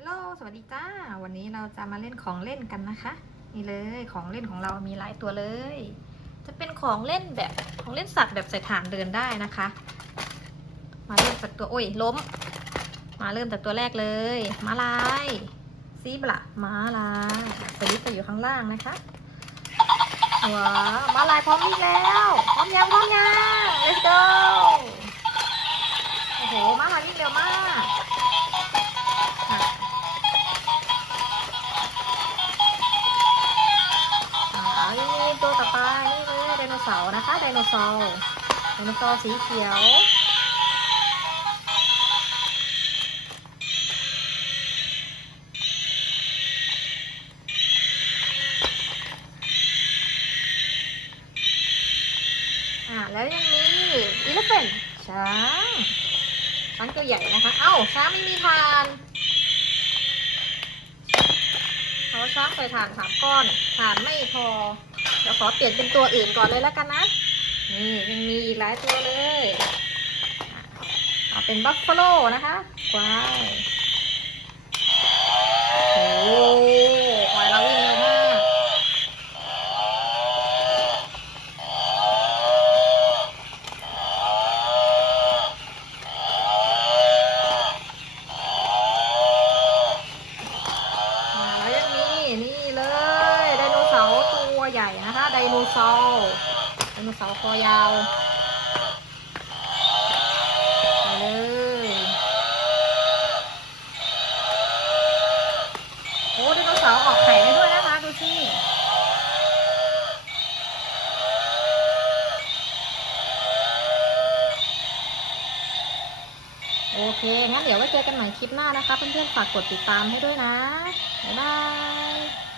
ฮัลโหล สวัสดีจ้า วันนี้เราจะมาเล่นของเล่นกันนะคะ นี่เลยของเล่นของเรามีหลายตัวเลย จะเป็นของเล่นแบบของเล่นสัตว์แบบใส่ฐานเดินได้นะคะ มาเริ่มจากตัวโอ้ยล้ม มาเริ่มจากตัวแรกเลยม้าลายซีบละม้าลายสลิปจะอยู่ข้างล่างนะคะว้าม้าลายพร้อมวิ่งแล้ว พร้อมยังพร้อมยัง let's go โอ้โหม้าลายวิ่งเร็วมาก ตัวต่อไปนี่เลยไดโนเสาร์นะคะไดโนเสาร์ไดโนเสาร์สีเขียวอ่าแล้วยังมีอีเลฟเฟนช้างช้างตัวใหญ่นะคะ เอ้าช้างไม่มีทานเขาช้างใส่ถ่านสามก้อนถ่านไม่พอ เดี๋ยวขอเปลี่ยนเป็นตัวอื่นก่อนเลยแล้วกันนะ นี่ยังมีอีกหลายตัวเลย เอาเป็นบัฟฟาโลนะคะกวายโอ้โหควายเราวิ่งเร็วมาก อ่าแล้วยังมีนี่เลยไดโนเสาร์ตัวใหญ่ นะคะไดโนเสาร์ไดโนเสาร์คอยาวไปเลยโอ้ไดโนเสาร์ออกไข่ได้ด้วยนะคะดูสิโอเค งั้นเดี๋ยวไว้เจอกันใหม่คลิปหน้านะคะ เพื่อนๆฝากกดติดตามให้ด้วยนะ บ๊ายบาย